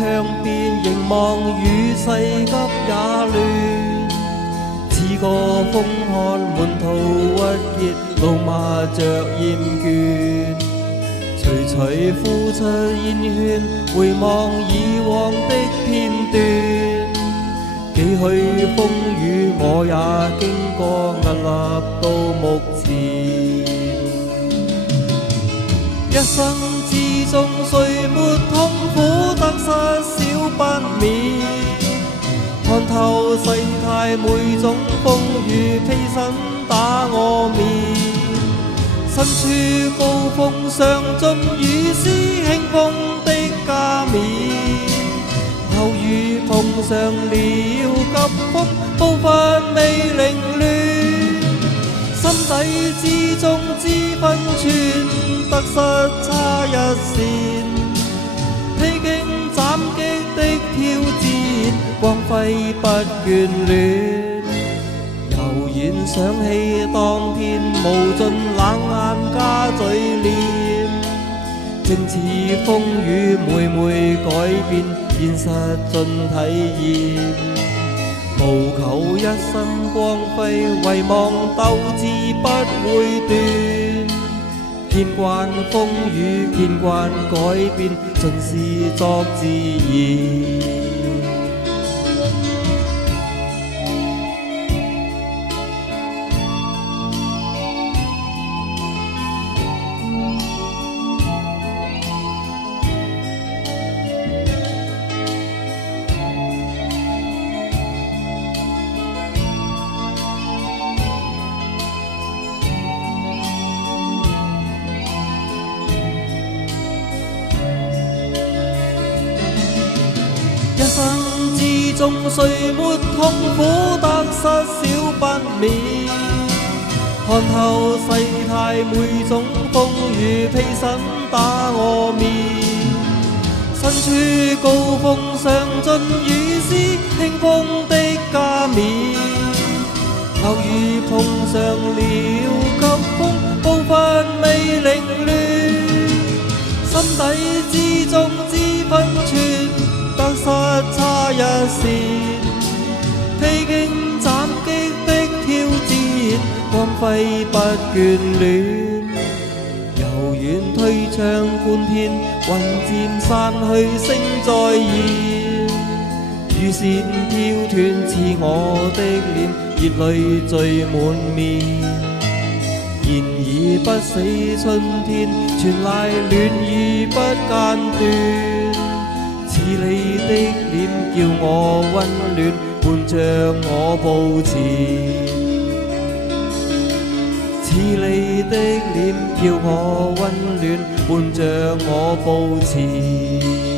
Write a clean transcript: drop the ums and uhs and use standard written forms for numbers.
窗邊凝望與世急也亂，似個風看滿途鬱結，怒罵着厭倦。徐徐呼出煙圈，回望以往的片段，幾許風雨我也經過，屹立到目前。一生之中誰沒痛苦得失少不免，看透世態每種風雨，披身打我面。身處高峰上盡雨絲輕風的加冕，偶遇碰上了急風，步伐未凌亂，心底之中知分寸，得失差一線，披荊斬棘的挑戰，光輝不眷戀。悠然想起當天無盡冷眼加嘴臉，正似風雨每每改變，現實盡體驗。無求一生光輝，唯望鬥志不會斷。見慣風雨，見慣改變，盡是作自然。一生之中誰沒痛苦得失少不免，看透世態每種風雨，披身打我面。身處高峰上盡雨絲輕風的加冕，偶遇碰上了急風，步伐未凌亂，心底之中知分寸，得失差一線，披荊斬棘的挑戰，光輝不眷戀。悠遠推窗觀天，雲漸散去星再現，雨線飄斷似我的臉，熱淚聚滿面。然而不死春天，傳來暖意不間斷，似你的臉叫我溫暖，伴着我步前。似你的臉叫我溫暖，伴着我步前。